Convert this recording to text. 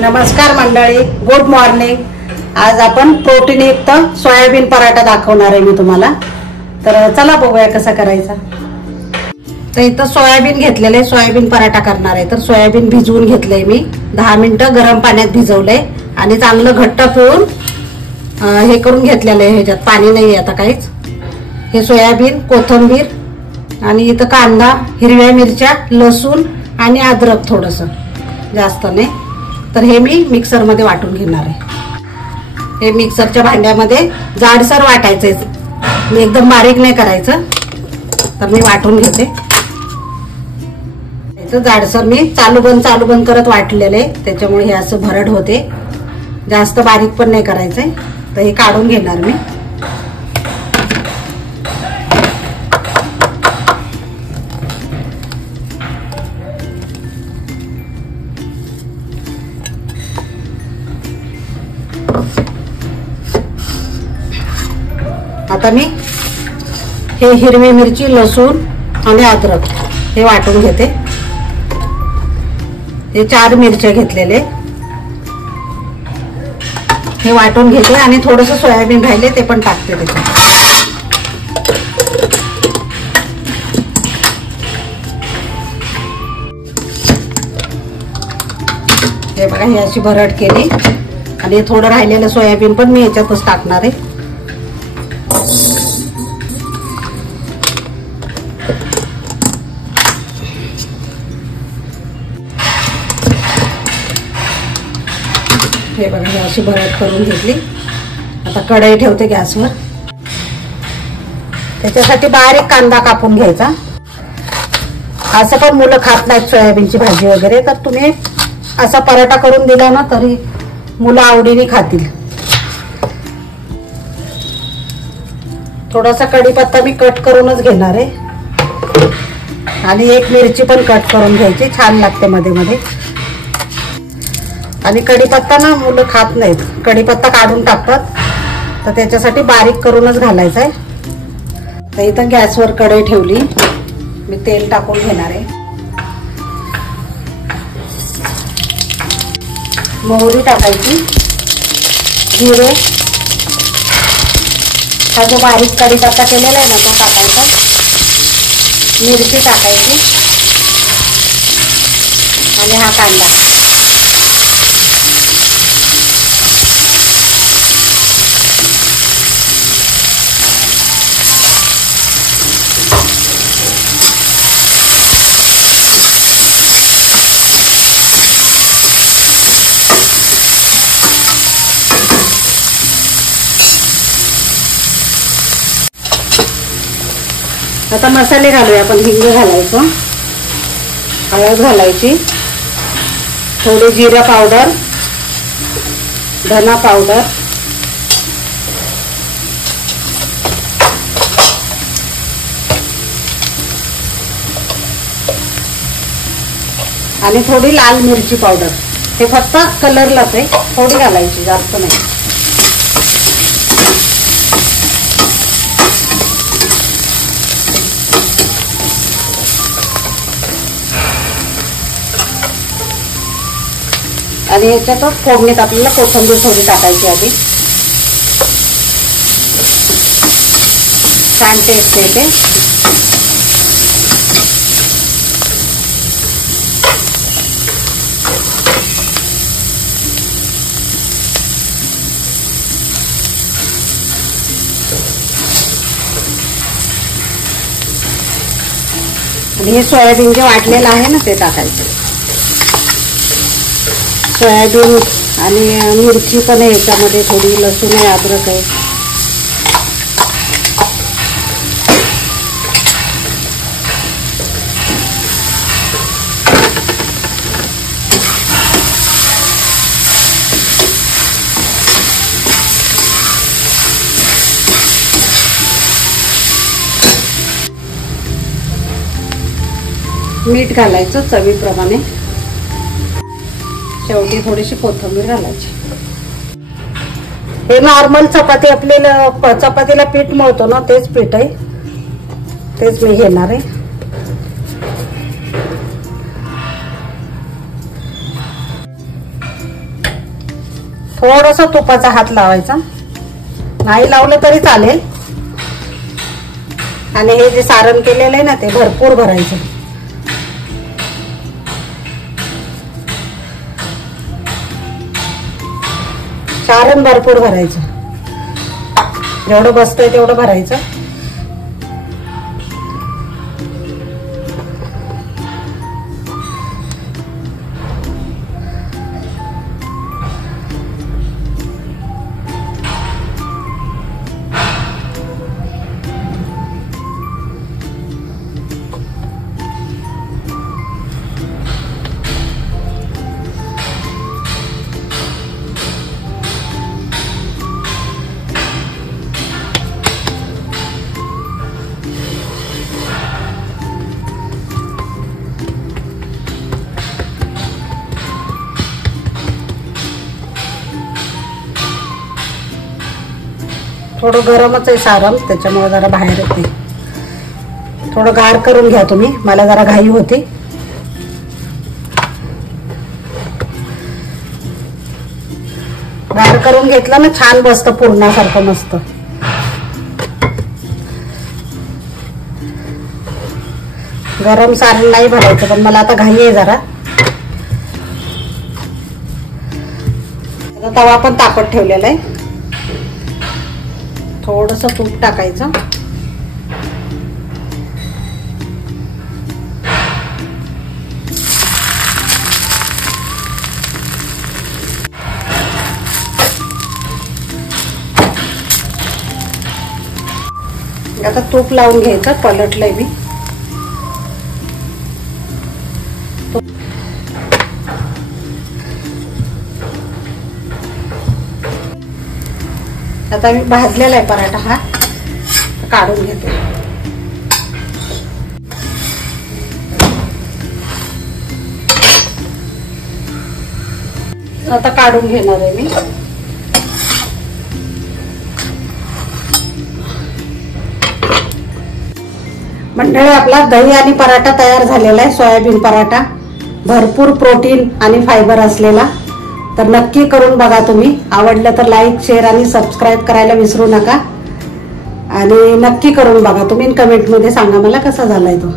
नमस्कार मंडळी, good morning. आज आपण प्रोटीनयुक्त सोयाबीन पराठा दाखवणार आहे मी तुम्हाला। तर चला बघूया कसा करायचा। तर इथं सोयाबीन घेतलेले, सोयाबीन पराठा करणार आहे। तर सोयाबीन भिजवून घेतलंय मी, 10 मिनिटं गरम पाण्यात भिजवलंय आणि चांगलं घट्ट पिळून हे करून घेतलेलं आहे। ह्याच्यात पाणी नाही आता काहीच। हे सोयाबीन, कोथिंबीर आणि इथं कांदा, हिरव्या मिरच्या, लसूण आणि अद्रक थोडंसं, जास्त नाही। तर हे मी मिक्सर मध्ये वाटून घेणार आहे। हे मिक्सरच्या भांड्यामध्ये जाडसर वाटायचंय, एकदम बारीक नाही करायचं। तर मी वाटून घेते। जाडसर मी चालू बंद करत वाटलेले, त्याच्यामुळे हे असं भरड होते। जास्त बारीक पण नाही करायचंय। तर हे काढून घेणार मी। आता मी हे हिरवी मिरची, लसूण आणि अद्रक हे वाटून घेते। हे 4 मिरच्या घेतलेले हे वाटून घेते आणि थोडंसं सोयाबीन राहिले ते पण टाकते त्याच्यात। हे बघा, ही अशी भरड केली आणि थोडं राहिलेलं सोयाबीन पण मी याच्यातच टाकणार आहे। हे बघा, ही अशी भरड करून घेतली। आता कढई ठेवते गॅसवर। त्याच्यासाठी बारीक कांदा कापून घ्यायचा। असं पण मुलं खात नाहीत सोयाबीनची भाजी वगैरे, तर तुम्ही असा पराठा करून दिला ना तरी मुलं आवडीने खातील। थोडासा कढीपत्ता मी कट करूनच घेणार आहे आणि एक मिरची पण कट करून घ्यायची, छान लागते मध्ये मध्ये। आणि कढीपत्ता ना मुलं खात नाहीत, कढीपत्ता काढून टाकतात, तर त्याच्यासाठी बारीक करूनच घालायचा आहे। तर इथं गॅसवर कढई ठेवली, मी तेल टाकून घेणार आहे। मोहरी टाकायची, जिरे, हा जो बारीक कढीपत्ता केलेला आहे ना तो टाकायचा, मिरची टाकायची आणि हा कांदा। आता मसाले घालूया आपण। हिंग घालायचं, हळद घालायची, थोडी जिरा पावडर, धना पावडर, आणि थोडी लाल मिरची पावडर। हे फक्त कलरलाच आहे, थोडी घालायची, जास्त नाही। आणि याच्यात फोडणीत आपल्याला कोथिंबीर थोडी टाकायची आधी, छान टेस्ट येते। आणि हे सोयाबीन जे वाटलेलं आहे ना ते टाकायचं। सोयाबीन आणि मिरची पण आहे याच्यामध्ये, थोडी लसूण आहे, अद्रक आहे। मीठ घालायचं चवीप्रमाणे, शेवटी थोडीशी कोथिंबीर घालायची। हे नॉर्मल चपाती आपल्याला चपातीला पीठ मळतो ना तेच पीठ आहे, तेच मी घेणार आहे। थोडंसं तुपाचा हात लावायचा, नाही लावलं तरी चालेल. आणि हे जे सारण केलेलं आहे ना ते भरपूर भरायचं. सारण भरपूर भरायचं, जेवढं बसतंय तेवढं भरायचं. थोडं गरमच आहे सारण, त्याच्यामुळे जरा बाहेर येते. थोडं गार करून घ्या तुम्ही, मला जरा घाई होती. गार करून घेतलं ना छान बसतं पूर्णासारखं मस्त. गरम सारण नाही भरायचं, पण मला आता घाई आहे जरा. तवा पण तापत ठेवलेला आहे. थोडंसं तूप टाकायचं. आता तूप लावून घ्यायचं, पलटलंय मी. आता मी भाजलेला आहे पराठा हा, काढून घेते. आता काढून घेणार आहे मी. मंडळी, आपला दही आणि पराठा तयार झालेला आहे. सोयाबीन पराठा भरपूर प्रोटीन आणि फायबर असलेला. तर नक्की करून बघा तुम्ही. आवडलं तर लाईक, शेअर आणि सबस्क्राईब करायला विसरू नका. आणि नक्की करून बघा तुम्ही. कमेंटमध्ये सांगा मला कसा झालाय तो.